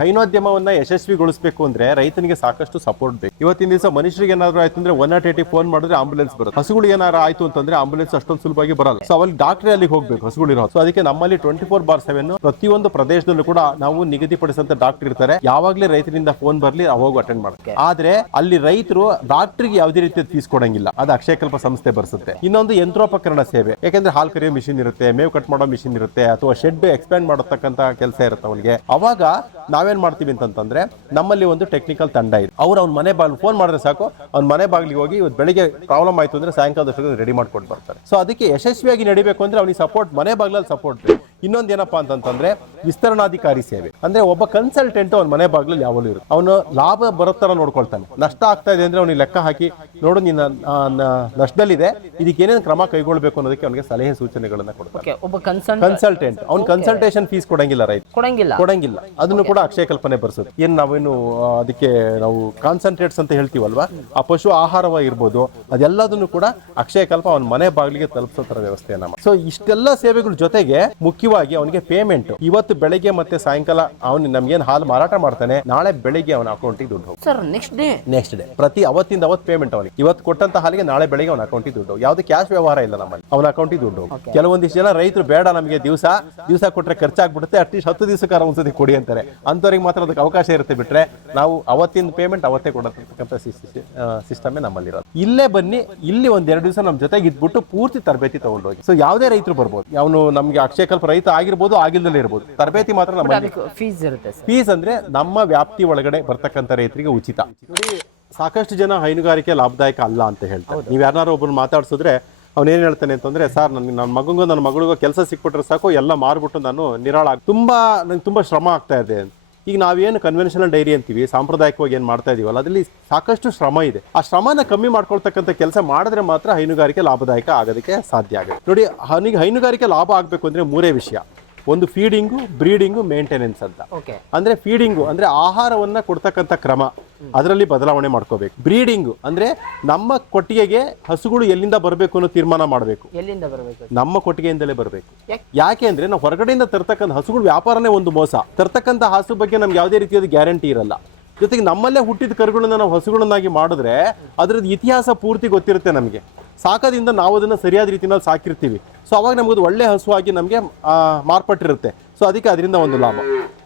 ಹೈನೋದ್ಯಮವನ್ನ ಯಶಸ್ವಿಗೊಳಿಸಬೇಕು ಅಂದ್ರೆ ರೈತನಿಗೆ ಸಾಕಷ್ಟು ಸಪೋರ್ಟ್ ಬೇಕು. ಇವತ್ತಿನ ದಿವಸ ಮನುಷ್ಯರಿಗೆ ಏನಾದ್ರು ಆಯ್ತು ಅಂದ್ರೆ ಒನ್ ನಾಟ್ ಏಟಿ ಫೋನ್ ಮಾಡಿದ್ರೆ ಆಂಬುಲೆನ್ಸ್ ಬರುತ್ತೆ. ಹಸುಗಳು ಏನಾರು ಆಯ್ತು ಅಂತಂದ್ರೆ ಆಂಬುಲೆನ್ಸ್ ಅಷ್ಟೊಂದು ಸುಲಭವಾಗಿ ಬರಲ್ಲ. ಸೊ ಅಲ್ಲಿ ಡಾಕ್ಟರ್ ಅಲ್ಲಿ ಹೋಗ್ಬೇಕು ಹಸುಗಳು ಇರೋ ಸೊ ಅದಕ್ಕೆ ನಮ್ಮಲ್ಲಿ ಟ್ವೆಂಟಿ ಫೋರ್ ಬಾರ್ ಸೆವೆನ್ ಪ್ರತಿಯೊಂದು ಪ್ರದೇಶದಲ್ಲೂ ಕೂಡ ನಾವು ನಿಗದಿಪಡಿಸಿದಂತ ಡಾಕ್ಟರ್ ಇರ್ತಾರೆ. ಯಾವಾಗ್ಲೇ ರೈತರಿಂದ ಫೋನ್ ಬರ್ಲಿ ಅವಾಗ ಅಟೆಂಡ್ ಮಾಡ್ತಾರೆ. ಆದ್ರೆ ಅಲ್ಲಿ ರೈತರು ಡಾಕ್ಟರ್ಗೆ ಯಾವುದೇ ರೀತಿಯ ತೀಸ್ಕೊಡಂಗಿಲ್ಲ ಅದು ಅಕ್ಷಯಕಲ್ಪ ಸಂಸ್ಥೆ ಬರ್ಸುತ್ತೆ. ಇನ್ನೊಂದು ಯಂತ್ರೋಪಕರಣ ಸೇವೆ. ಯಾಕಂದ್ರೆ ಹಾಲು ಕರೆಯೋ ಮಿಷಿನ್ ಇರುತ್ತೆ ಮೇವು ಕಟ್ ಮಾಡೋ ಮಿಷಿನ್ ಇರುತ್ತೆ ಅಥವಾ ಶೆಡ್ ಎಕ್ಸ್ಪ್ಯಾಂಡ್ ಮಾಡತಕ್ಕಂತ ಕೆಲಸ ಇರುತ್ತೆ ಅವನಿಗೆ. ಅವಾಗ ನಾವೇನ್ ಮಾಡ್ತೀವಿ ಅಂತಂತಂದ್ರೆ, ನಮ್ಮಲ್ಲಿ ಒಂದು ಟೆಕ್ನಿಕಲ್ ತಂಡ ಇದೆ. ಅವ್ರು ಅವ್ನ ಮನೆ ಬಾಗಿಲು ಫೋನ್ ಮಾಡಿದ್ರೆ ಸಾಕು, ಅವ್ನ ಮನೆ ಬಾಗಿಲಿಗೆ ಹೋಗಿ ಇವತ್ತು ಬೆಳಿಗ್ಗೆ ಪ್ರಾಬ್ಲಮ್ ಆಯ್ತು ಅಂದ್ರೆ ಸಾಯಂಕಾಲದಷ್ಟು ರೆಡಿ ಮಾಡ್ಕೊಂಡು ಬರ್ತಾರೆ. ಸೊ ಅದಕ್ಕೆ ಯಶಸ್ವಿಯಾಗಿ ನಡಿಬೇಕು ಅಂದ್ರೆ ಅವ್ನಿಗೆ ಸಪೋರ್ಟ್ ಮನೆ ಬಾಗಿಲಲ್ಲಿ ಸಪೋರ್ಟ್ ಬೇಕು. ಇನ್ನೊಂದು ಏನಪ್ಪಾ ಅಂತಂತಂದ್ರೆ ವಿಸ್ತರಣಾಧಿಕಾರಿ ಸೇವೆ. ಅಂದ್ರೆ ಒಬ್ಬ ಕನ್ಸಲ್ಟೆಂಟ್ ಅವ್ನ ಮನೆ ಬಾಗಿಲಲ್ಲಿ ಯಾವಾಗಲೂ ಇರುತ್ತೆ. ಅವನು ಲಾಭ ಬರೋ ತರ ನೋಡ್ಕೊಳ್ತಾನೆ. ನಷ್ಟ ಆಗ್ತಾ ಇದೆ ಅಂದ್ರೆ ಅವನಿಗೆ ಲೆಕ್ಕ ಹಾಕಿ ನೋಡು ನಿನ್ನ ನಷ್ಟದಲ್ಲಿದೆ ಇದಕ್ಕೆ ಏನೇನು ಕ್ರಮ ಕೈಗೊಳ್ಬೇಕು ಅನ್ನೋದಕ್ಕೆ ಅವನಿಗೆ ಸಲಹೆ ಸೂಚನೆಗಳನ್ನ ಕೊಡ್ತಾರೆ ಒಬ್ಬ ಕನ್ಸಲ್ಟೆಂಟ್ ಅವ್ನು ಕನ್ಸಲ್ಟೇಷನ್ ಫೀಸ್ ಕೊಡಂಗಿಲ್ಲ ರೈತ. ಕೊಡಂಗಿಲ್ಲ. ಕೊಡಂಗಿಲ್ಲ. ಅದನ್ನು ಕೂಡ ಅಕ್ಷಯ ಕಲ್ಪನೆ ಬರ್ಸುತ್ತೆ. ಏನ್ ನಾವೇನು ಅದಕ್ಕೆ ನಾವು ಕಾನ್ಸಂಟ್ರೇಟ್ಸ್ ಅಂತ ಹೇಳ್ತೀವಲ್ವಾ? ಆ ಪಶು ಆಹಾರವ ಇರ್ಬೋದು. ಅದೆಲ್ಲದನ್ನು ಕೂಡ ಅಕ್ಷಯ ಕಲ್ಪ ಅವನ ಮನೆ ಬಾಗಿಲಿಗೆ ತಲುಪಿಸೋ ತರ ವ್ಯವಸ್ಥೆಯನ್ನ ನಮ್ಮ ಸೊ ಇಷ್ಟೆಲ್ಲ ಸೇವೆಗಳ ಜೊತೆಗೆ ಮುಖ್ಯವಾಗಿ ಅವನಿಗೆ ಪೇಮೆಂಟ್ ಇವತ್ತು ಬೆಳಗ್ಗೆ ಮತ್ತೆ ಸಾಯಂಕಾಲ ಅವನು ನಮ್ಗೇನ್ ಹಾಲು ಮಾರಾಟ ಮಾಡ್ತಾನೆ. ನಾಳೆ ಬೆಳಿಗ್ಗೆ ಅವನ ಅಕೌಂಟಿಗೆ ದುಡ್ಡು sir next day next day ಪ್ರತಿ ಅವತ್ತಿಂದ ಅವತ್ತು ಪೇಮೆಂಟ್ ಅವನಿಗೆ. ಇವತ್ತು ಕೊಟ್ಟಂತ ಹಾಲಿಗೆ ನಾಳೆ ಬೆಳಿಗ್ಗೆ ಅವನ ಅಕೌಂಟಿಗೆ ದುಡ್ಡು ಯಾವ್ದು ಕ್ಯಾಶ್ ವ್ಯವಹಾರ ಇಲ್ಲ ನಮ್ಮಲ್ಲಿ. ಅವನ ಅಕೌಂಟಿಗೆ ದುಡ್ಡು ಕೆಲವೊಂದಿಷ್ಟು ಜನ ರೈತರು ಬೇಡ ನಮಗೆ ದಿವಸ. ದಿವಸ ಕೊಟ್ರೆ ಖರ್ಚಾಗ್ಬಿಡುತ್ತೆ. ಅಟ್ಲೀಸ್ಟ್ ಹತ್ತು ದಿವಸಕ್ಕಾರ ಒಂದ್ಸತಿ ಕೊಡಿ ಅಂತಾರೆ. ಅಂತವ್ರಿಗೆ ಮಾತ್ರ ಅದಕ್ಕೆ ಅವಕಾಶ ಇರುತ್ತೆ ಬಿಟ್ರೆ ನಾವು ಅವತ್ತಿನ ಪೇಮೆಂಟ್ ಅವತ್ತೇ ಕೊಡತಕ್ಕಂಥ ಸಿಸ್ಟಮೇ ನಮ್ಮಲ್ಲಿರೋದು ಇಲ್ಲೇ ಬನ್ನಿ. ಇಲ್ಲಿ ಒಂದ್ ಎರಡು ದಿವಸ ನಮ್ಮ ಜೊತೆಗೆ ಇದ್ಬಿಟ್ಟು ಪೂರ್ತಿ ತರಬೇತಿ ತಗೊಂಡೋಗಿ ಸೊ ಯಾವುದೇ ರೈತರು ಬರ್ಬೋದು. ಅವನು ನಮ್ಗೆ ಅಕ್ಷಯಕಲ್ಪ ರೈತ ಆಗಿರ್ಬೋದು ಆಗಿಲ್ದಲೇ ಇರ್ಬೋದು. ತರಬೇತಿ ಮಾತ್ರ ಫೀಸ್ ಇರುತ್ತೆ ಸರ್. ಫೀಸ್ ಅಂದ್ರೆ ನಮ್ಮ ವ್ಯಾಪ್ತಿ ಒಳಗಡೆ ಬರ್ತಕ್ಕಂಥ ರೈತರಿಗೆ ಉಚಿತ. ನೋಡಿ ಸಾಕಷ್ಟು ಜನ ಹೈನುಗಾರಿಕೆ ಲಾಭದಾಯಕ ಅಲ್ಲ ಅಂತ ಹೇಳ್ತಾರೆ. ನೀವು ಯಾರನ್ನಾರು ಒಬ್ಬರು ಮಾತಾಡ್ಸಿದ್ರೆ ಏನ್ ಹೇಳ್ತಾನೆ ಅಂತಂದ್ರೆ ಸರ್ ನನ್ಗೆ ನನ್ನ ಮಗನಿಗೂ ನನ್ನ ಮಗಳಿಗೂ ಕೆಲಸ ಸಿಕ್ಬಿಟ್ರೆ ಸಾಕು ಎಲ್ಲ ಮಾರ್ಬಿಟ್ಟು ನಾನು ನಿರಾಳ ಆಗ್- ತುಂಬಾ ನಂಗೆ ತುಂಬಾ ಶ್ರಮ ಆಗ್ತಾ ಇದೆ ಈಗ ನಾವೇನು ಕನ್ವೆನ್ಷನಲ್ ಡೈರಿ ಅಂತೀವಿ ಸಾಂಪ್ರದಾಯಿಕವಾಗಿ ಏನು ಮಾಡ್ತಾ ಇದೀವಲ್ಲ ಅದರಲ್ಲಿ ಸಾಕಷ್ಟು ಶ್ರಮ ಇದೆ. ಆ ಶ್ರಮನ ಕಮ್ಮಿ ಮಾಡ್ಕೊಳ್ತಕ್ಕಂಥ ಕೆಲಸ ಮಾಡಿದ್ರೆ ಮಾತ್ರ ಹೈನುಗಾರಿಕೆ ಲಾಭದಾಯಕ ಆಗೋದಕ್ಕೆ ಸಾಧ್ಯ ಆಗುತ್ತೆ. ನೋಡಿ ಹನಿಗೆ ಹೈನುಗಾರಿಕೆ ಲಾಭ ಆಗಬೇಕು ಅಂದರೆ ಮೂರೇ ವಿಷಯ. ಒಂದು ಫೀಡಿಂಗು ಬ್ರೀಡಿಂಗು ಮೇಂಟೆನೆನ್ಸ್ ಅಂತ. ಓಕೆ ಅಂದರೆ ಫೀಡಿಂಗು ಅಂದರೆ ಆಹಾರವನ್ನು ಕೊಡ್ತಕ್ಕಂಥ ಕ್ರಮ. ಅದರಲ್ಲಿ ಬದಲಾವಣೆ ಮಾಡ್ಕೋಬೇಕು. ಬ್ರೀಡಿಂಗ್ ಅಂದ್ರೆ ನಮ್ಮ ಕೊಟ್ಟಿಗೆಗೆ ಹಸುಗಳು ಎಲ್ಲಿಂದ ಬರಬೇಕು ಅನ್ನೋ ತೀರ್ಮಾನ ಮಾಡಬೇಕು. ಎಲ್ಲಿಂದ ಬರಬೇಕು? ನಮ್ಮ ಕೊಟ್ಟಿಗೆಯಿಂದಲೇ ಬರಬೇಕು. ಯಾಕೆ? ಅಂದ್ರೆ ನಾವು ಹೊರಗಡೆಯಿಂದ ತರ್ತಕ್ಕಂಥ ಹಸುಗಳು ವ್ಯಾಪಾರನೇ ಒಂದು ಮೋಸ. ತರ್ತಕ್ಕಂಥ ಹಸು ಬಗ್ಗೆ ನಮ್ಗೆ ಯಾವುದೇ ರೀತಿಯಾದ ಗ್ಯಾರಂಟಿ ಇರಲ್ಲ. ಜೊತೆಗೆ ನಮ್ಮಲ್ಲೇ ಹುಟ್ಟಿದ ಕರುಗಳನ್ನ ನಾವು ಹಸುಗಳನ್ನಾಗಿ ಮಾಡಿದ್ರೆ ಅದರದ್ದು ಇತಿಹಾಸ ಪೂರ್ತಿ ಗೊತ್ತಿರುತ್ತೆ ನಮಗೆ. ಸಾಕೋದ್ರಿಂದ ನಾವು ಅದನ್ನ ಸರಿಯಾದ ರೀತಿಯಲ್ಲಿ ಸಾಕಿರ್ತೀವಿ. ಸೊ ಅವಾಗ ನಮಗದು ಒಳ್ಳೆ ಹಸುವಾಗಿ ನಮಗೆ ಮಾರ್ಪಟ್ಟಿರುತ್ತೆ. ಸೊ ಅದಕ್ಕೆ ಅದರಿಂದ ಒಂದು ಲಾಭ.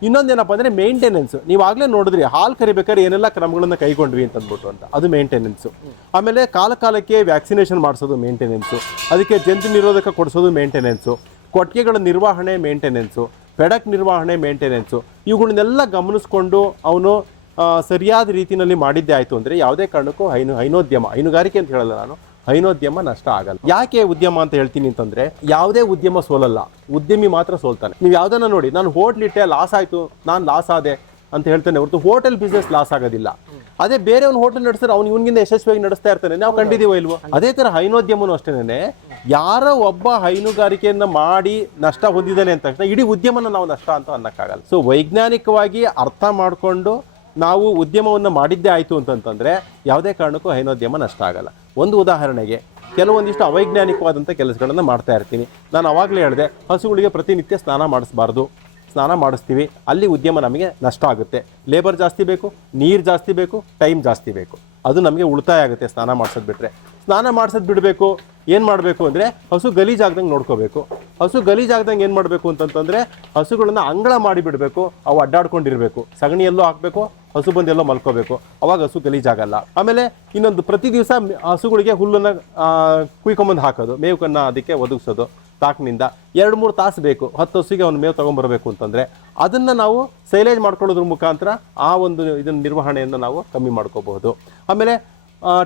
ಇನ್ನೊಂದು ಏನಪ್ಪ ಅಂದರೆ ಮೇಂಟೆನೆನ್ಸ್ ನೀವು ಆಗಲೇ ನೋಡಿದ್ರಿ, ಹಾಲು ಕರಿಬೇಕಾದ್ರೆ ಏನೆಲ್ಲ ಕ್ರಮಗಳನ್ನು ಕೈಗೊಂಡ್ವಿ ಅಂತ ಅಂದ್ಬಿಟ್ಟು ಅಂತ. ಅದು ಮೇಂಟೆನೆನ್ಸು ಆಮೇಲೆ ಕಾಲ ಕಾಲಕ್ಕೆ ವ್ಯಾಕ್ಸಿನೇಷನ್ ಮಾಡಿಸೋದು ಮೇಂಟೆನೆನ್ಸು ಅದಕ್ಕೆ ಜಂತು ನಿರೋಧಕ ಕೊಡಿಸೋದು ಮೇಂಟೆನೆನ್ಸು ಕೊಟ್ಟಿಗೆಗಳ ನಿರ್ವಹಣೆ ಮೇಂಟೆನೆನ್ಸು ಪೆಡಕ್ ನಿರ್ವಹಣೆ ಮೇಂಟೆನೆನ್ಸು ಇವುಗಳನ್ನೆಲ್ಲ ಗಮನಿಸ್ಕೊಂಡು ಅವನು ಸರಿಯಾದ ರೀತಿಯಲ್ಲಿ ಮಾಡಿದ್ದೆ ಆಯಿತು ಅಂದರೆ ಯಾವುದೇ ಕಾರಣಕ್ಕೂ ಹೈನು, ಹೈನೋದ್ಯಮ, ಹೈನುಗಾರಿಕೆ ಅಂತ ಹೇಳಲ್ಲ ನಾನು. ಹೈನೋದ್ಯಮ ನಷ್ಟ ಆಗಲ್ಲ. ಯಾಕೆ ಉದ್ಯಮ ಅಂತ ಹೇಳ್ತೀನಿ ಅಂತಂದ್ರೆ, ಯಾವುದೇ ಉದ್ಯಮ ಸೋಲಲ್ಲ. ಉದ್ಯಮಿ ಮಾತ್ರ ಸೋಲ್ತಾನೆ. ನೀವು ಯಾವ್ದನ್ನ ನೋಡಿ, ನಾನು ಹೋಟ್ಲ್ ಇಟ್ಟೆ ಲಾಸ್ ಆಯ್ತು, ನಾನು ಲಾಸ್ ಆದೆ ಅಂತ ಹೇಳ್ತಾನೆ ಹೊರತು ಹೋಟೆಲ್ ಬಿಸ್ನೆಸ್ ಲಾಸ್ ಆಗೋದಿಲ್ಲ. ಅದೇ ಬೇರೆ ಒಂದು ಹೋಟೆಲ್ ನಡೆಸಿದ್ರೆ ಅವ್ನು ಇವನಿಗಿಂತ ಯಶಸ್ವಿಯಾಗಿ ನಡೆಸ್ತಾ ಇರ್ತಾನೆ. ನಾವು ಕಂಡಿದ್ದೀವೋ ಇಲ್ವೋ? ಅದೇ ತರ ಹೈನೋದ್ಯಮನು ಅಷ್ಟೇನೆ. ಯಾರ ಒಬ್ಬ ಹೈನುಗಾರಿಕೆಯನ್ನ ಮಾಡಿ ನಷ್ಟ ಹೊಂದಿದ್ದಾನೆ ಅಂತ ತಕ್ಷಣ ಇಡೀ ಉದ್ಯಮನ ನಾವು ನಷ್ಟ ಅಂತ ಅನ್ನಕ್ಕಾಗಲ್ಲ. ಸೊ ವೈಜ್ಞಾನಿಕವಾಗಿ ಅರ್ಥ ಮಾಡಿಕೊಂಡು ನಾವು ಉದ್ಯಮವನ್ನು ಮಾಡಿದ್ದೇ ಆಯಿತು ಅಂತಂತಂದರೆ ಯಾವುದೇ ಕಾರಣಕ್ಕೂ ಹೈನೋದ್ಯಮ ನಷ್ಟ ಆಗಲ್ಲ. ಒಂದು ಉದಾಹರಣೆಗೆ, ಕೆಲವೊಂದಿಷ್ಟು ಅವೈಜ್ಞಾನಿಕವಾದಂಥ ಕೆಲಸಗಳನ್ನು ಮಾಡ್ತಾ ಇರ್ತೀನಿ. ನಾನು ಅವಾಗಲೇ ಹೇಳಿದೆ, ಹಸುಗಳಿಗೆ ಪ್ರತಿನಿತ್ಯ ಸ್ನಾನ ಮಾಡಿಸ್ಬಾರ್ದು. ಸ್ನಾನ ಮಾಡಿಸ್ತೀವಿ, ಅಲ್ಲಿ ಉದ್ಯಮ ನಮಗೆ ನಷ್ಟ ಆಗುತ್ತೆ. ಲೇಬರ್ ಜಾಸ್ತಿ ಬೇಕು, ನೀರು ಜಾಸ್ತಿ ಬೇಕು, ಟೈಮ್ ಜಾಸ್ತಿ ಬೇಕು. ಅದು ನಮಗೆ ಉಳಿತಾಯ ಆಗುತ್ತೆ ಸ್ನಾನ ಮಾಡಿಸೋದು ಬಿಟ್ಟರೆ ಸ್ನಾನ ಮಾಡಿಸೋದು ಬಿಡಬೇಕು, ಏನು ಮಾಡಬೇಕು ಅಂದರೆ ಹಸು ಗಲೀಜಾಗ್ದಂಗೆ ನೋಡ್ಕೋಬೇಕು. ಹಸು ಗಲೀಜಾಗ್ದಂಗೆ ಏನು ಮಾಡಬೇಕು ಅಂತಂತಂದರೆ ಹಸುಗಳನ್ನು ಅಂಗಳ ಮಾಡಿ ಬಿಡಬೇಕು ಅವು ಅಡ್ಡಾಡ್ಕೊಂಡಿರಬೇಕು. ಸಗಣಿಯಲ್ಲೂ ಹಾಕಬೇಕು ಹಸು ಬಂದೆಲ್ಲೋ ಮಲ್ಕೋಬೇಕು. ಅವಾಗ ಹಸು ಗಲೀಜಾಗಲ್ಲ. ಆಮೇಲೆ ಇನ್ನೊಂದು ಪ್ರತಿ ದಿವಸ ಹಸುಗಳಿಗೆ ಹುಲ್ಲನ್ನು ಕುಯ್ಕೊಂಬಂದು ಹಾಕೋದು. ಮೇವು ಕನ್ನ ಅದಕ್ಕೆ ಒದಗಿಸೋದು ತಾಕ್ನಿಂದ. ಎರಡು ಮೂರು ತಾಸು ಬೇಕು. ಹತ್ತು ಹಸುಗೆ ಅವ್ನು ಮೇವು ತಗೊಂಬರ್ಬೇಕು ಅಂತಂದರೆ ಅದನ್ನು ನಾವು ಸೈಲೇಜ್ ಮಾಡ್ಕೊಳ್ಳೋದ್ರ ಮುಖಾಂತರ ಆ ಒಂದು ಇದನ್ನು ನಿರ್ವಹಣೆಯನ್ನು ನಾವು ಕಮ್ಮಿ ಮಾಡ್ಕೋಬಹುದು. ಆಮೇಲೆ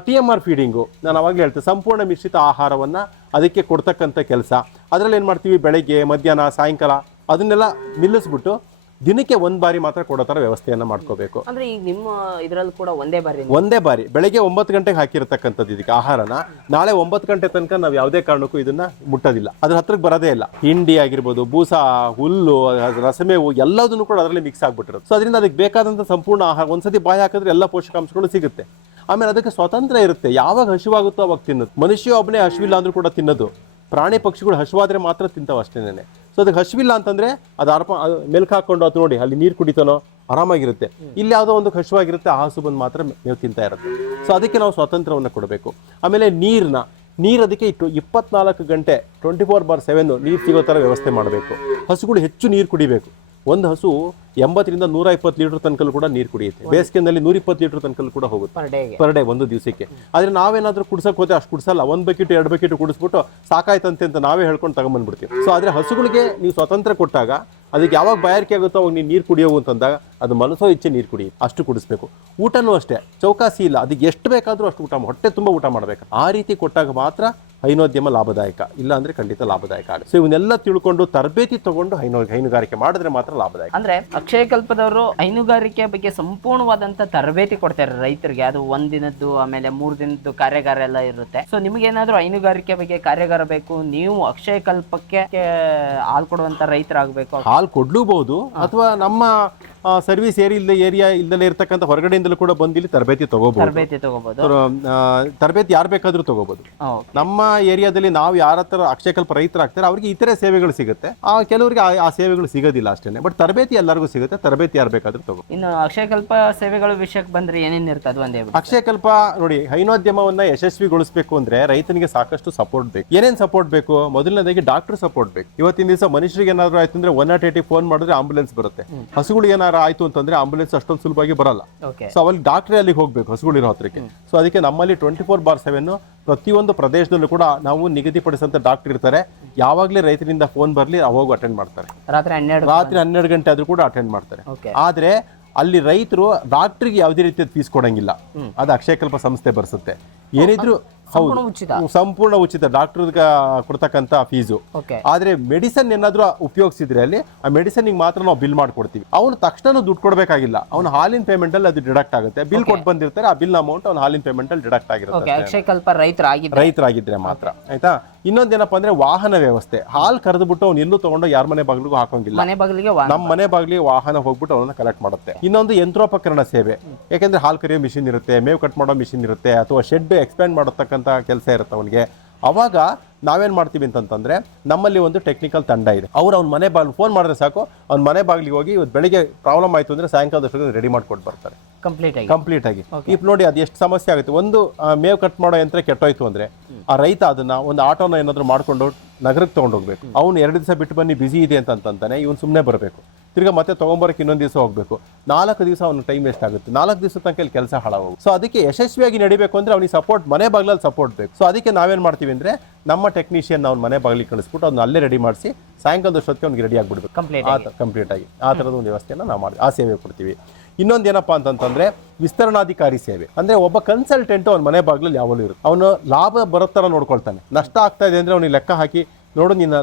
ಟಿ ಎಂ ಆರ್ ಫೀಡಿಂಗು. ನಾನು ಅವಾಗಲೇ ಹೇಳ್ತೇನೆ ಸಂಪೂರ್ಣ ಮಿಶ್ರಿತ ಆಹಾರವನ್ನು ಅದಕ್ಕೆ ಕೊಡ್ತಕ್ಕಂಥ ಕೆಲಸ. ಅದರಲ್ಲಿ ಏನು ಮಾಡ್ತೀವಿ? ಬೆಳಗ್ಗೆ, ಮಧ್ಯಾಹ್ನ, ಸಾಯಂಕಾಲ ಅದನ್ನೆಲ್ಲ ನಿಲ್ಲಿಸ್ಬಿಟ್ಟು ದಿನಕ್ಕೆ ಒಂದು ಬಾರಿ ಮಾತ್ರ ಕೊಡೋ ಥರ ವ್ಯವಸ್ಥೆಯನ್ನು ಮಾಡ್ಕೋಬೇಕು. ಅಂದ್ರೆ ಈಗ ನಿಮ್ಮ ಇದರಲ್ಲಿ ಕೂಡ ಒಂದೇ ಬಾರಿ ಒಂದೇ ಬಾರಿ. ಬೆಳಗ್ಗೆ ಒಂಬತ್ತು ಗಂಟೆಗೆ ಹಾಕಿರತಕ್ಕಂಥದ್ದು ಇದಕ್ಕೆ ಆಹಾರನ. ನಾಳೆ ಒಂಬತ್ತು ಗಂಟೆ ತನಕ ನಾವು ಯಾವುದೇ ಕಾರಣಕ್ಕೂ ಇದನ್ನ ಮುಟ್ಟೋದಿಲ್ಲ. ಅದ್ರ ಹತ್ರಕ್ಕೆ ಬರೋದೇ ಇಲ್ಲ. ಹಿಂಡಿ ಆಗಿರ್ಬೋದು ಬೂಸ ಹುಲ್ಲು ರಸಮೇವು ಎಲ್ಲದನ್ನು ಕೂಡ ಅದರಲ್ಲಿ ಮಿಕ್ಸ್ ಆಗ್ಬಿಟ್ಟಿರುತ್ತೆ ಸೊ ಅದರಿಂದ ಅದಕ್ಕೆ ಬೇಕಾದಂಥ ಸಂಪೂರ್ಣ ಆಹಾರ ಒಂದ್ಸತಿ ಬಾಯಿ ಹಾಕಿದ್ರೆ ಎಲ್ಲ ಪೋಷಕಾಂಶಗಳು ಸಿಗುತ್ತೆ. ಆಮೇಲೆ ಅದಕ್ಕೆ ಸ್ವಾತಂತ್ರ್ಯ ಇರುತ್ತೆ. ಯಾವಾಗ ಹಸಿವಾಗುತ್ತೋ ಅವಾಗ ತಿನ್ನೋದು. ಮನುಷ್ಯ ಒಬ್ಬನೇ ಹಸಿವಿಲ್ಲ ಅಂದ್ರೂ ಕೂಡ ತಿನ್ನೋದು. ಪ್ರಾಣಿ ಪಕ್ಷಿಗಳು ಹಸಿವಾದ್ರೆ ಮಾತ್ರ ತಿಂತಾವೆ ಅಷ್ಟೇನೆ ಸೊ ಅದಕ್ಕೆ ಹಸಿವಿಲ್ಲ ಅಂತಂದ್ರೆ ಅದು ಅರ್ಪ ಮೆಲ್ಕ್ ಹಾಕೊಂಡು ಅದು ನೋಡಿ, ಅಲ್ಲಿ ನೀರು ಕುಡಿತಾನೋ ಆರಾಮಾಗಿರುತ್ತೆ. ಇಲ್ಲಿ ಯಾವುದೋ ಒಂದು ಹಸುವಾಗಿರುತ್ತೆ ಆ ಹಸು ಬಂದು ಮಾತ್ರ ಮೇವು ತಿಂತಾ ಇರುತ್ತೆ. ಸೊ ಅದಕ್ಕೆ ನಾವು ಸ್ವಾತಂತ್ರ್ಯವನ್ನು ಕೊಡಬೇಕು. ಆಮೇಲೆ ನೀರನ್ನ ನೀರು ಅದಕ್ಕೆ ಇಟ್ಟು ಇಪ್ಪತ್ನಾಲ್ಕು ಗಂಟೆ ಟ್ವೆಂಟಿ ಫೋರ್ ಬಾರ್ ಸೆವೆನ್ ನೀರು ಸಿಗೋ ಥರ ವ್ಯವಸ್ಥೆ ಮಾಡಬೇಕು. ಹಸುಗಳು ಹೆಚ್ಚು ನೀರು ಕುಡಿಬೇಕು. ಒಂದು ಹಸು ಎಂಬತ್ತರಿಂದ ನೂರ ಇಪ್ಪತ್ತು ಲೀಟರ್ ತನಕಲ್ಲೂ ಕೂಡ ನೀರು ಕುಡಿಯುತ್ತೆ. ಬೇಸಿಗೆನಲ್ಲಿ ನೂರ ಇಪ್ಪತ್ತು ಲೀಟರ್ ತನಕಲ್ಲೂ ಕೂಡ ಹೋಗುತ್ತೆ. ಪರ್ ಡೇ ಒಂದು ದಿವಸಕ್ಕೆ. ಆದ್ರೆ ನಾವೇನಾದ್ರೂ ಕುಡ್ಸಕ್ಕೆ ಹೋದ್ರೆ ಅಷ್ಟು ಕುಡ್ಸಲ್ಲ. ಒಂದು ಬಕೆಟ್ ಎರಡು ಬಕೆಟ್ ಕುಡಿಸ್ಬಿಟ್ಟು ಸಾಕಾಯ್ತಂತೆ ಅಂತ ನಾವೇ ಹೇಳ್ಕೊಂಡು ತಗೊಂಬಂದ್ಬಿಡ್ತೀವಿ. ಸೊ ಆದ್ರೆ ಹಸುಗಳಿಗೆ ನೀವು ಸ್ವತಂತ್ರ ಕೊಟ್ಟಾಗ ಅದಕ್ಕೆ ಯಾವಾಗ ಬಾಯಾರಿಕೆ ಆಗುತ್ತೋ ಅವಾಗ ನೀವು ನೀರು ಕುಡಿಯೋವು ಅಂತಂದಾಗ ಅದು ಮನಸ್ಸೋ ಇಚ್ಛೆ ನೀರು ಕುಡಿ ಅಷ್ಟು ಕುಡಿಸ್ಬೇಕು. ಊಟನೂ ಅಷ್ಟೇ. ಚೌಕಾಸಿ ಇಲ್ಲ. ಅದಕ್ಕೆ ಎಷ್ಟು ಬೇಕಾದರೂ ಅಷ್ಟು ಊಟ ಹೊಟ್ಟೆ ತುಂಬ ಊಟ ಮಾಡಬೇಕು. ಆ ರೀತಿ ಕೊಟ್ಟಾಗ ಮಾತ್ರ ಹೈನೋದ್ಯಮ ಲಾಭದಾಯಕ ಇಲ್ಲ ಅಂದ್ರೆ ಖಂಡಿತ ಲಾಭದಾಯಕ ಆಗುತ್ತೆ. ಸೊ ಇವನ್ನೆಲ್ಲ ತಿಳ್ಕೊಂಡು ತರಬೇತಿ ತಗೊಂಡು ಹೈನೋ ಹೈನುಗಾರಿಕೆ ಮಾಡಿದ್ರೆ ಮಾತ್ರ ಲಾಭದಾಯಕ. ಅಂದ್ರೆ ಅಕ್ಷಯ ಕಲ್ಪದವರು ಹೈನುಗಾರಿಕೆ ಬಗ್ಗೆ ಸಂಪೂರ್ಣವಾದಂತ ತರಬೇತಿ ಕೊಡ್ತಾರೆ ರೈತರಿಗೆ. ಅದು ಒಂದಿನದ್ದು ಆಮೇಲೆ ಮೂರ್ ದಿನದ್ದು ಕಾರ್ಯಾಗಾರ ಎಲ್ಲ ಇರುತ್ತೆ. ಸೊ ನಿಮ್ಗೇನಾದ್ರೂ ಹೈನುಗಾರಿಕೆ ಬಗ್ಗೆ ಕಾರ್ಯಾಗಾರ ಬೇಕು ನೀವು ಅಕ್ಷಯ ಕಲ್ಪಕ್ಕೆ ಹಾಲು ಹಾಲ್ ಕೊಡುವಂತ ರೈತರಾಗಬೇಕು. ಹಾಲು ಕೊಡ್ಲೂಬಹುದು ಅಥವಾ ನಮ್ಮ ಸರ್ವಿಸ್ ಏರಿಯಾ ಇಲ್ಲದೆ ಏರಿಯಾ ಇಲ್ಲದೆ ಇರ್ತಕ್ಕಂಥ ಹೊರಗಡೆಯಿಂದಲೂ ಕೂಡ ಬಂದು ಇಲ್ಲಿ ತರಬೇತಿ ತಗೋಬಹುದು. ತರಬೇತಿ ತಗೋಬಹುದು. ತರಬೇತಿ ಯಾರು ಬೇಕಾದ್ರೂ ತಗೋಬಹುದು. ನಮ್ಮ ಏರಿಯಾದಲ್ಲಿ ನಾವು ಯಾರ ಹತ್ರ ಅಕ್ಷಯಕಲ್ಪ ರೈತರಾಗ್ತಾರೆ ಅವರಿಗೆ ಇತರೆ ಸೇವೆಗಳು ಸಿಗುತ್ತೆ. ಆ ಕೆಲವರಿಗೆ ಆ- ಆ ಸೇವೆಗಳು ಸಿಗೋದಿಲ್ಲ ಅಷ್ಟೇ ಬಟ್ ತರಬೇತಿ ಎಲ್ಲರಿಗೂ ಸಿಗುತ್ತೆ ತರಬೇತಿ ಯಾರು ಬೇಕಾದರೂ ತಗೋ ಇನ್ನು ಅಕ್ಷಯ ಕಲ್ಪ ಸೇವೆಗಳ ವಿಷಯಕ್ಕೆ ಬಂದ್ರೆ ಏನೇನ್ ಇರ್ತದೆ ಒಂದೇ ಬಿಡಿ. ಅಕ್ಷಯಕಲ್ಪ ನೋಡಿ ಹೈನೋದ್ಯಮವನ್ನ ಯಶಸ್ವಿಗೊಳಿಸಬೇಕು ಅಂದ್ರೆ ರೈತನಿಗೆ ಸಾಕಷ್ಟು ಸಪೋರ್ಟ್ ಬೇಕು. ಏನೇನು ಸಪೋರ್ಟ್ ಬೇಕು? ಮೊದಲನೇದಾಗಿ ಡಾಕ್ಟರ್ ಸಪೋರ್ಟ್ ಬೇಕು. ಇವತ್ತಿನ ದಿವಸ ಮನುಷ್ಯರಿಗೆ ಏನಾದ್ರು ಆಯ್ತು ಅಂದ್ರೆ ಒನ್ ನಾಟ್ ಏಟಿ ಫೋನ್ ಮಾಡಿದ್ರೆ ಆಂಬುಲೆನ್ಸ್ ಬರುತ್ತೆ. ಹಸುಗಳು ಏನಾರು ಆಯ್ತು ಅಂತಂದ್ರೆ ಆಂಬುಲೆನ್ಸ್ ಅಷ್ಟೊಂದು ಸುಲಭವಾಗಿ ಬರಲ್ಲ. ಸೊ ಅವಲ್ಲಿ ಡಾಕ್ಟ್ರೇ ಅಲ್ಲಿಗೆ ಹೋಗ್ಬೇಕು ಹಸುಗಳಿರೋ ಹತ್ರಕ್ಕೆ. ಸೊ ಅದಕ್ಕೆ ನಮ್ಮಲ್ಲಿ ಟ್ವೆಂಟಿ ಫೋರ್ ಬಾರ್ ಸೆವೆನ್ ಪ್ರತಿಯೊಂದು ಪ್ರದೇಶದಲ್ಲೂ ಕೂಡ ನಾವು ನಿಗದಿಪಡಿಸಿದಂತ ಡಾಕ್ಟರ್ ಇರ್ತಾರೆ. ಯಾವಾಗಲೇ ರೈತರಿಂದ ಫೋನ್ ಬರಲಿ ಅವಾಗ ಅಟೆಂಡ್ ಮಾಡ್ತಾರೆ. ರಾತ್ರಿ ಹನ್ನೆರಡು ರಾತ್ರಿ ಹನ್ನೆರಡು ಗಂಟೆ ಆದ್ರೂ ಕೂಡ ಅಟೆಂಡ್ ಮಾಡ್ತಾರೆ. ಆದ್ರೆ ಅಲ್ಲಿ ರೈತರು ಡಾಕ್ಟ್ರಿಗೆ ಯಾವುದೇ ರೀತಿಯ ಫೀಸ್ ಕೊಡಂಗಿಲ್ಲ. ಅದು ಅಕ್ಷಯಕಲ್ಪ ಸಂಸ್ಥೆ ಬರ್ಸುತ್ತೆ. ಏನಿದ್ರು ಸಂಪೂರ್ಣ ಉಚಿತ. ಸಂಪೂರ್ಣ ಉಚಿತ. ಡಾಕ್ಟರ್ ಕೊಡ್ತಕ್ಕಂತ ಫೀಸು. ಆದ್ರೆ ಮೆಡಿಸನ್ ಏನಾದ್ರೂ ಉಪಯೋಗಿಸಿದ್ರೆ ಅಲ್ಲಿ ಆ ಮೆಡಿಸನ್ ಮಾತ್ರ ನಾವು ಬಿಲ್ ಮಾಡ್ಕೊಡ್ತೀವಿ. ಅವನು ತಕ್ಷಣ ದುಡ್ಡು ಕೊಡಬೇಕಾಗಿಲ್ಲ. ಅವನು ಹಾಲಿನ ಪೇಮೆಂಟ್ ಅಲ್ಲಿ ಅದು ಡಿಡಕ್ಟ್ ಆಗುತ್ತೆ. ಬಿಲ್ ಕೊಟ್ಟು ಬಂದಿರ್ತಾರೆ ಆ ಬಿಲ್ ಅಮೌಂಟ್ ಅವ್ನ ಹಾಲಿನ ಪೇಮೆಂಟ್ ಅಲ್ಲಿ ಡಿಡಕ್ಟ್ ಆಗಿರುತ್ತೆ ರೈತರಾಗಿದ್ರೆ ಮಾತ್ರ. ಆಯ್ತಾ? ಇನ್ನೊಂದೇನಪ್ಪ ಅಂದ್ರೆ ವಾಹನ ವ್ಯವಸ್ಥೆ. ಹಾಲು ಕರೆದ್ಬಿಟ್ಟು ಅವ್ನು ಎಲ್ಲೂ ತಗೊಂಡು ಯಾರ ಮನೆ ಬಾಗಿಲಿಗೂ ಹಾಕೋಂಗಿಲ್ಲ. ಮನೆ ಬಾಗಿಲಿಗೆ ನಮ್ಮ ಮನೆ ಬಾಗಿಲಿಗೆ ವಾಹನ ಹೋಗ್ಬಿಟ್ಟು ಅವನ್ನ ಕಲೆಕ್ಟ್ ಮಾಡುತ್ತೆ. ಇನ್ನೊಂದು ಯಂತ್ರೋಪಕರಣ ಸೇವೆ. ಯಾಕೆಂದ್ರೆ ಹಾಲು ಕರಿಯೋ ಮಿಷಿನ್ ಇರುತ್ತೆ ಮೇವು ಕಟ್ ಮಾಡೋ ಮಿಷಿನ್ ಇರುತ್ತೆ ಅಥವಾ ಶೆಡ್ ಎಕ್ಸ್ಪ್ಯಾಂಡ್ ಮಾಡತಕ್ಕಂಥ ಕೆಲಸ ಇರುತ್ತೆ ಅವನಿಗೆ. ಅವಾಗ ನಾವೇನ್ ಮಾಡ್ತೀವಿ ಅಂತಂದ್ರೆ ನಮ್ಮಲ್ಲಿ ಒಂದು ಟೆಕ್ನಿಕಲ್ ತಂಡ ಇದೆ. ಅವ್ರು ಅವ್ನ ಮನೆ ಬಾಗಿಲು ಫೋನ್ ಮಾಡಿದ್ರೆ ಸಾಕು ಅವ್ನ ಮನೆ ಬಾಗಿಲಿಗೆ ಹೋಗಿ ಇವತ್ತು ಬೆಳಿಗ್ಗೆ ಪ್ರಾಬ್ಲಮ್ ಆಯಿತು ಅಂದ್ರೆ ಸಾಯಂಕಾಲದಷ್ಟು ರೆಡಿ ಮಾಡ್ಕೊಟ್ಟು ಬರ್ತಾರೆ. ಕಂಪ್ಲೀಟ್ ಆಗಿ. ಕಂಪ್ಲೀಟ್ ಆಗಿ. ಈಗ ನೋಡಿ ಅದು ಎಷ್ಟು ಸಮಸ್ಯೆ ಆಗುತ್ತೆ. ಒಂದು ಮೇವು ಕಟ್ ಮಾಡೋ ಯಂತ್ರ ಕೆಟ್ಟೋಯ್ತು ಅಂದ್ರೆ ಆ ರೈತ ಅದನ್ನ ಒಂದು ಆಟೋನ ಏನಾದ್ರು ಮಾಡ್ಕೊಂಡು ನಗರಕ್ಕೆ ತಗೊಂಡು ಹೋಗ್ಬೇಕು ಅವ್ನು ಎರಡು ದಿವಸ ಬಿಟ್ಟು ಬನ್ನಿ ಬಿಸಿ ಇದೆ ಅಂತ ಅಂತಾನೆ ಇವ್ನು ಸುಮ್ಮನೆ ಬರಬೇಕು. ತಿರ್ಗಾ ಮತ್ತೆ ತೊಗೊಂಬರಕ್ಕೆ ಇನ್ನೊಂದು ದಿವಸ ಹೋಗ್ಬೇಕು. ನಾಲ್ಕು ದಿವಸ ಅವ್ನ ಟೈಮ್ ವೇಸ್ಟ್ ಆಗುತ್ತೆ. ನಾಲ್ಕು ದಿವಸ ತನಕ ಇಲ್ಲಿ ಕೆಲಸ ಹಾಳಾಗೋದು ಸೊ ಅದಕ್ಕೆ ಯಶಸ್ವಿಯಾಗಿ ನಡಿಬೇಕು ಅಂದ್ರೆ ಅವ್ನಿಗೆ ಸಪೋರ್ಟ್ ಮನೆ ಬಾಗಿಲಲ್ಲಿ ಸಪೋರ್ಟ್ ಬೇಕು. ಸೊ ಅದಕ್ಕೆ ನಾವೇನು ಮಾಡ್ತೀವಿ ಅಂದ್ರೆ ನಮ್ಮ ಟೆಕ್ನಿಷಿಯನ್ ಅವ್ನ ಮನೆ ಬಾಗಿಲಿಗೆ ಕಳಿಸ್ಬಿಟ್ಟು ಅವ್ನ ಅಲ್ಲೇ ರೆಡಿ ಮಾಡಿಸಿ ಸಾಯಂಕಾಲದಷ್ಟೊತ್ತಿಗೆ ಅವ್ನಿಗೆ ರೆಡಿ ಆಗಿಬಿಡ್ಬೇಕು. ಕಂಪ್ಲೀಟ್ ಆ ಕಂಪ್ಲೀಟ್ ಆಗಿ. ಆ ಥರದ ಒಂದು ವ್ಯವಸ್ಥೆಯನ್ನು ನಾವು ಮಾಡಿ ಆ ಸೇವೆ ಕೊಡ್ತೀವಿ. ಇನ್ನೊಂದು ಏನಪ್ಪ ಅಂತಂತಂದ್ರೆ ವಿಸ್ತರಣಾಧಿಕಾರಿ ಸೇವೆ. ಅಂದ್ರೆ ಒಬ್ಬ ಕನ್ಸಲ್ಟೆಂಟ್ ಅವ್ನ ಮನೆ ಬಾಗಿಲಲ್ಲಿ ಯಾವಾಗಲೂ ಇರುತ್ತೆ. ಅವನು ಲಾಭ ಬರೋ ಥರ ನೋಡ್ಕೊಳ್ತಾನೆ. ನಷ್ಟ ಆಗ್ತಾ ಇದೆ ಅಂದ್ರೆ ಅವನಿಗೆ ಲೆಕ್ಕ ಹಾಕಿ ನೋಡು ನಿನ್ನ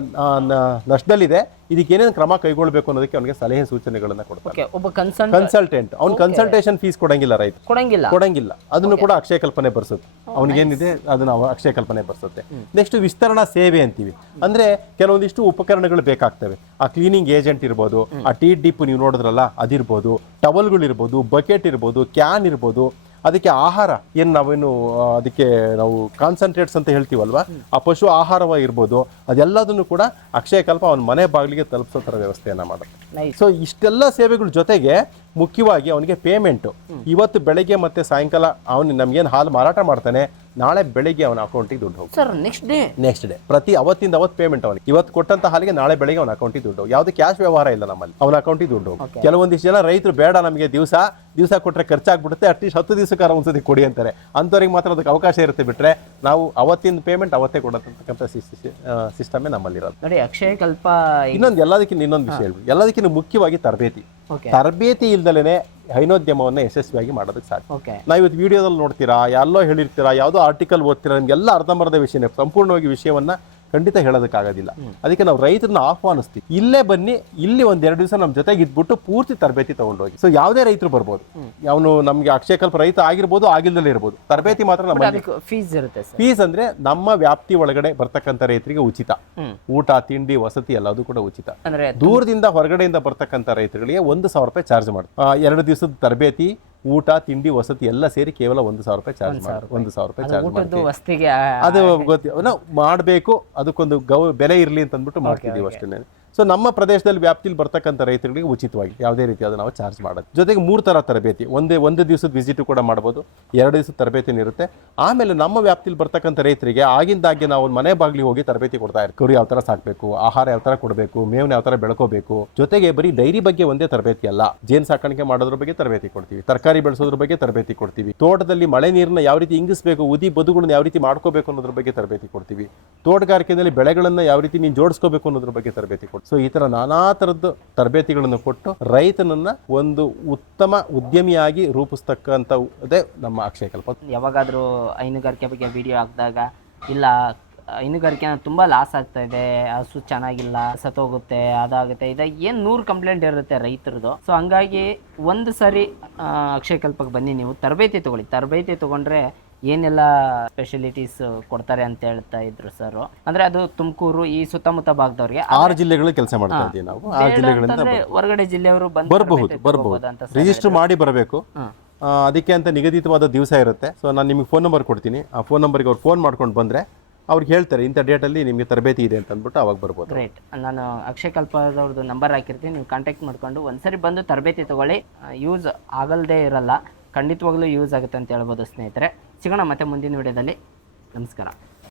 ನಷ್ಟದಲ್ಲಿದೆ ಇದಕ್ಕೆ ಏನೇನು ಕ್ರಮ ಕೈಗೊಳ್ಬೇಕು ಅನ್ನೋದಕ್ಕೆ ಅವನಿಗೆ ಸಲಹೆ ಸೂಚನೆಗಳನ್ನ ಕೊಡ್ತಾರೆ. ಒಬ್ಬ ಕನ್ಸಲ್ಟೆಂಟ್ ಅವ್ನು ಕನ್ಸಲ್ಟೇಷನ್ ಫೀಸ್ ಕೊಡಂಗಿಲ್ಲ ರೈತ ಕೊಡಂಗಿಲ್ಲ. ಕೊಡಂಗಿಲ್ಲ. ಅದನ್ನು ಕೂಡ ಅಕ್ಷಯ ಕಲ್ಪನೆ ಬರ್ಸುತ್ತೆ. ಅವನಿಗೇನಿದೆ ಅದನ್ನ ಅಕ್ಷಯ ಕಲ್ಪನೆ ಬರ್ಸುತ್ತೆ. ನೆಕ್ಸ್ಟ್ ವಿಸ್ತರಣಾ ಸೇವೆ ಅಂತೀವಿ. ಅಂದ್ರೆ ಕೆಲವೊಂದಿಷ್ಟು ಉಪಕರಣಗಳು ಬೇಕಾಗ್ತವೆ. ಆ ಕ್ಲೀನಿಂಗ್ ಏಜೆಂಟ್ ಇರ್ಬೋದು ಆ ಟೀ ಡಿಪ್ ನೀವು ನೋಡಿದ್ರಲ್ಲ ಅದಿರ್ಬೋದು ಟವಲ್ಗಳು ಇರ್ಬೋದು ಬಕೆಟ್ ಇರ್ಬೋದು ಕ್ಯಾನ್ ಇರ್ಬೋದು ಅದಕ್ಕೆ ಆಹಾರ ಏನು ನಾವೇನು ಅದಕ್ಕೆ ನಾವು ಕಾನ್ಸಂಟ್ರೇಟ್ಸ್ ಅಂತ ಹೇಳ್ತೀವಲ್ವಾ? ಆ ಪಶು ಆಹಾರವಾಗಿರ್ಬೋದು ಅದೆಲ್ಲದನ್ನು ಕೂಡ ಅಕ್ಷಯ ಕಲ್ಪ ಅವನ ಮನೆ ಬಾಗಿಲಿಗೆ ತಲುಪಿಸೋ ಥರ ವ್ಯವಸ್ಥೆಯನ್ನ ಮಾಡುತ್ತೆ. ಸೊ ಇಷ್ಟೆಲ್ಲ ಸೇವೆಗಳ ಜೊತೆಗೆ ಮುಖ್ಯವಾಗಿ ಅವನಿಗೆ ಪೇಮೆಂಟು ಇವತ್ತು ಬೆಳಗ್ಗೆ ಮತ್ತೆ ಸಾಯಂಕಾಲ ಅವನು ನಮಗೇನು ಹಾಲು ಮಾರಾಟ ಮಾಡ್ತಾನೆ ನಾಳೆ ಬೆಳಿಗ್ಗೆ ಅವನ ಅಕೌಂಟಿಗೆ ದುಡ್ಡು ಹೋಗುತ್ತೆ sir next day next day ಪ್ರತಿ ಅವತ್ತಿಂದ ಅವತ್ತು ಪೇಮೆಂಟ್ ಅವನಿಗೆ. ಇವತ್ತು ಕೊಟ್ಟಂತ ಹಾಲಿಗೆ ನಾಳೆ ಬೆಳಿಗ್ಗೆ ಅವನ ಅಕೌಂಟಿಗೆ ದುಡ್ಡು ಹೋಗಿ ಯಾವುದೇ ಕ್ಯಾಶ್ ವ್ಯವಹಾರ ಇಲ್ಲ ನಮ್ಮಲ್ಲಿ. ಅವನ ಅಕೌಂಟಿಗೆ ದುಡ್ಡು ಹೋಗಿ ಕೆಲವೊಂದಿಷ್ಟು ಜನ ರೈತರು ಬೇಡ ನಮಗೆ ದಿವಸ. ದಿವಸ ಕೊಟ್ಟರೆ ಖರ್ಚಾಗ್ಬಿಡುತ್ತೆ. ಅಟ್ಲೀಸ್ಟ್ ಹತ್ತು ದಿವಸಕ್ಕಾರ ಒಂದ್ಸತಿ ಕೊಡಿ ಅಂತಾರೆ. ಅಂಥವ್ರಿಗೆ ಮಾತ್ರ ಅದಕ್ಕೆ ಅವಕಾಶ ಇರುತ್ತೆ ಬಿಟ್ರೆ ನಾವು ಅವತ್ತಿನ ಪೇಮೆಂಟ್ ಅವತ್ತೇ ಕೊಡತಕ್ಕಂಥ ಸಿಸ್ಟಮೇ ನಮ್ಮಲ್ಲಿರೋದು. ನೋಡಿ ಅಕ್ಷಯ ಕಲ್ಪ ಇನ್ನೊಂದು ಎಲ್ಲದಕ್ಕಿಂತ ಇನ್ನೊಂದು ವಿಷಯ ಹೇಳ್ಬಿಟ್ಟು ಎಲ್ಲದಕ್ಕಿಂತ ಮುಖ್ಯವಾಗಿ ತರಬೇತಿ. ತರಬೇತಿ ಇಲ್ದಲೇ ಹೈನೋದ್ಯಮವನ್ನು ಯಶಸ್ವಿಯಾಗಿ ಮಾಡೋದಕ್ಕೆ ಸಾಧ್ಯ. ಓಕೆ ನಾವು ಇವತ್ತು ವಿಡಿಯೋದಲ್ಲಿ ನೋಡ್ತೀರಾ ಎಲ್ಲೋ ಹೇಳಿರ್ತೀರಾ ಯಾವುದೋ ಆರ್ಟಿಕಲ್ ಓದ್ತೀರಾ ನಿಮ್ಗೆಲ್ಲ ಅರ್ಧಂಬರ್ಧ ವಿಷಯನೇ ಸಂಪೂರ್ಣವಾಗಿ ವಿಷಯವನ್ನ ಖಂಡಿತ ಹೇಳೋದಕ್ಕಾಗೋದಿಲ್ಲ. ಅದಕ್ಕೆ ನಾವು ರೈತರನ್ನ ಆಹ್ವಾನಿಸ್ತೀವಿ. ಇಲ್ಲೇ ಬನ್ನಿ ಇಲ್ಲಿ ಒಂದ್ ಎರಡು ದಿವಸ ನಮ್ಮ ಜೊತೆಗೆ ಇದ್ಬಿಟ್ಟು ಪೂರ್ತಿ ತರಬೇತಿ ತಗೊಂಡೋಗಿ. ಸೊ ಯಾವುದೇ ರೈತರು ಬರ್ಬೋದು. ಅವನು ನಮ್ಗೆ ಅಕ್ಷಯಕಲ್ಪ ರೈತ ಆಗಿರ್ಬೋದು ಆಗಿಲ್ಲದಲ್ಲೇ ಇರ್ಬೋದು. ತರಬೇತಿ ಮಾತ್ರ ನಮ್ಮ ಅದಕ್ಕೆ ಫೀಸ್ ಇರುತ್ತೆ ಫೀಸ್ ಅಂದ್ರೆ ನಮ್ಮ ವ್ಯಾಪ್ತಿ ಒಳಗಡೆ ಬರ್ತಕ್ಕಂಥ ರೈತರಿಗೆ ಉಚಿತ. ಊಟ ತಿಂಡಿ ವಸತಿ ಎಲ್ಲದೂ ಕೂಡ ಉಚಿತ. ದೂರದಿಂದ ಹೊರಗಡೆಯಿಂದ ಬರ್ತಕ್ಕಂಥ ರೈತರಿಗೆ ಒಂದು ಸಾವಿರ ರೂಪಾಯಿ ಚಾರ್ಜ್ ಮಾಡ್ತಾರೆ ಎರಡು ದಿವಸದ ತರಬೇತಿ ಊಟ ತಿಂಡಿ ವಸತಿ ಎಲ್ಲ ಸೇರಿ ಕೇವಲ ಒಂದು ಸಾವಿರ ರೂಪಾಯಿ ಚಾರ್ಜ್ ಮಾಡಿ ಒಂದು ಸಾವಿರ ರೂಪಾಯಿ ಚಾರ್ಜ್ ಮಾಡ್ತೀವಿ. ಅದು ಗೊತ್ತಿ ನಾವು ಮಾಡಬೇಕು ಅದಕ್ಕೊಂದು ಗೌ ಬೆಲೆ ಇರಲಿ ಅಂತ ಅಂದ್ಬಿಟ್ಟು ಮಾಡ್ತಿದ್ದೀವಿ ಅಷ್ಟೇ ಸೊ ನಮ್ಮ ಪ್ರದೇಶದಲ್ಲಿ ವ್ಯಾಪ್ತಿಲಿ ಬರ್ತಕ್ಕಂಥ ರೈತರಿಗೆ ಉಚಿತವಾಗಿ ಯಾವುದೇ ರೀತಿಯಾದ ನಾವು ಚಾರ್ಜ್ ಮಾಡೋದು. ಜೊತೆಗೆ ಮೂರು ಥರ ತರಬೇತಿ. ಒಂದೇ, ಒಂದು ದಿವಸದ ವಿಸಿಟ್ ಕೂಡ ಮಾಡ್ಬೋದು. ಎರಡು ದಿವಸದ ತರಬೇತಿನೂ ಇರುತ್ತೆ ಆಮೇಲೆ ನಮ್ಮ ವ್ಯಾಪ್ತಿಲಿ ಬರ್ತಕ್ಕಂಥ ರೈತರಿಗೆ ಆಗಿಂದಾಗೆ ನಾವು ಒಂದು ಮನೆ ಬಾಗಿಲಿಗೆ ಹೋಗಿ ತರಬೇತಿ ಕೊಡ್ತಾ ಇರ್ತೀವಿ. ಕುರಿ ಯಾವ ಥರ ಸಾಕಬೇಕು, ಆಹಾರ ಯಾವ ಥರ ಕೊಡಬೇಕು, ಮೇವ್ನ ಯಾವ ಥರ ಬೆಳ್ಕೋಬೇಕು. ಜೊತೆಗೆ ಬರೀ ಡೈರಿ ಬಗ್ಗೆ ಒಂದೇ ತರಬೇತಿ ಅಲ್ಲ. ಜೇನು ಸಾಕಾಣಿಕೆ ಮಾಡೋದ್ರ ಬಗ್ಗೆ ತರಬೇತಿ ಕೊಡ್ತೀವಿ. ತರಕಾರಿ ಬೆಳೆಸೋದ್ರ ಬಗ್ಗೆ ತರಬೇತಿ ಕೊಡ್ತೀವಿ. ತೋಟದಲ್ಲಿ ಮಳೆ ನೀರನ್ನ ಯಾವ ರೀತಿ ಇಂಗಿಸಬೇಕು, ಉದಿ ಬದುಗಳನ್ನ ಯಾವ ರೀತಿ ಮಾಡ್ಕೋಬೇಕು ಅನ್ನೋದ್ರ ಬಗ್ಗೆ ತರಬೇತಿ ಕೊಡ್ತೀವಿ. ತೋಟಗಾರಿಕೆಯಲ್ಲಿ ಬೆಳೆಗಳನ್ನ ಯಾವ ರೀತಿ ನೀನು ಜೋಡಿಸ್ಕೋಬೇಕು ಅನ್ನೋದ್ರ ಬಗ್ಗೆ ತರಬೇತಿ ಕೊಡ್ತೀವಿ. ಸೊ ಈ ಥರ ನಾನಾ ಥರದ್ದು ತರಬೇತಿಗಳನ್ನು ಕೊಟ್ಟು ರೈತನನ್ನ ಒಂದು ಉತ್ತಮ ಉದ್ಯಮಿಯಾಗಿ ರೂಪಿಸ್ತಕ್ಕಂಥದ್ದೇ ನಮ್ಮ ಅಕ್ಷಯ ಕಲ್ಪ. ಯಾವಾಗಾದರೂ ಹೈನುಗಾರಿಕೆ ಬಗ್ಗೆ ವಿಡಿಯೋ ಹಾಕಿದಾಗ ಇಲ್ಲ, ಹೈನುಗಾರಿಕೆ ತುಂಬ ಲಾಸ್ ಆಗ್ತಾ ಇದೆ, ಹಸು ಚೆನ್ನಾಗಿಲ್ಲ ಸತ್ತೋಗುತ್ತೆ ಅದಾಗುತ್ತೆ, ಇದ, ಏನು ನೂರು ಕಂಪ್ಲೇಂಟ್ ಇರುತ್ತೆ ರೈತರದು. ಸೊ ಹಂಗಾಗಿ ಒಂದು ಸಾರಿ ಅಕ್ಷಯ ಕಲ್ಪಕ್ಕೆ ಬನ್ನಿ ನೀವು, ತರಬೇತಿ ತಗೊಳ್ಳಿ. ತರಬೇತಿ ತಗೊಂಡ್ರೆ ಏನೆಲ್ಲ ಸ್ಪೆಷಲಿಟೀಸ್ ಕೊಡ್ತಾರೆ ಅಂತ ಹೇಳ್ತಾ ಇದ್ರು ಸರ್ ಅಂದ್ರೆ ಅದು ತುಮಕೂರು ಈ ಸುತ್ತಮುತ್ತ ಭಾಗದವ್ರಿಗೆ. ಆರು ಜಿಲ್ಲೆಗಳು ಕೆಲಸ ಮಾಡ್ತಾ ಇದ್ದೀವಿ ನಾವು. ಆರು ಜಿಲ್ಲೆಗಳಿಂದ ಹೊರಗಡೆ ಜಿಲ್ಲೆಯವರು ಬಂದು ಬರಬಹುದು ಬರಬಹುದು. ರಿಜಿಸ್ಟರ್ ಮಾಡಿ ಬರಬೇಕು. ಅದಕ್ಕೆ ಅಂತ ನಿಗದಿತವಾದ ದಿವಸ ಇರುತ್ತೆ. ಸೊ ನಾನು ನಿಮಗೆ ಫೋನ್ ನಂಬರ್ ಕೊಡ್ತೀನಿ. ಆ ಫೋನ್ ನಂಬರ್ಗೆ ಅವ್ರು ಫೋನ್ ಮಾಡ್ಕೊಂಡು ಬಂದರೆ ಅವ್ರಿಗೆ ಹೇಳ್ತಾರೆ ಇಂಥ ಡೇಟಲ್ಲಿ ನಿಮಗೆ ತರಬೇತಿ ಇದೆ ಅಂತ ಅಂದ್ಬಿಟ್ಟು ಅವಾಗ ಬರ್ಬೋದು. ರೈಟ್ ನಾನು ಅಕ್ಷಯ್ ಕಲ್ಪದವ್ರದ್ದು ನಂಬರ್ ಹಾಕಿರ್ತೀನಿ. ನೀವು ಕಾಂಟ್ಯಾಕ್ಟ್ ಮಾಡ್ಕೊಂಡು ಒಂದ್ಸರಿ ಬಂದು ತರಬೇತಿ ತಗೊಳ್ಳಿ. ಯೂಸ್ ಆಗಲ್ದೇ ಇರಲ್ಲ. ಖಂಡಿತವಾಗ್ಲೂ ಯೂಸ್ ಆಗುತ್ತೆ ಅಂತ ಹೇಳ್ಬೋದು ಸ್ನೇಹಿತರೆ. ಸಿಗೋಣ ಮತ್ತೆ ಮುಂದಿನ ವಿಡಿಯೋದಲ್ಲಿ. ನಮಸ್ಕಾರ.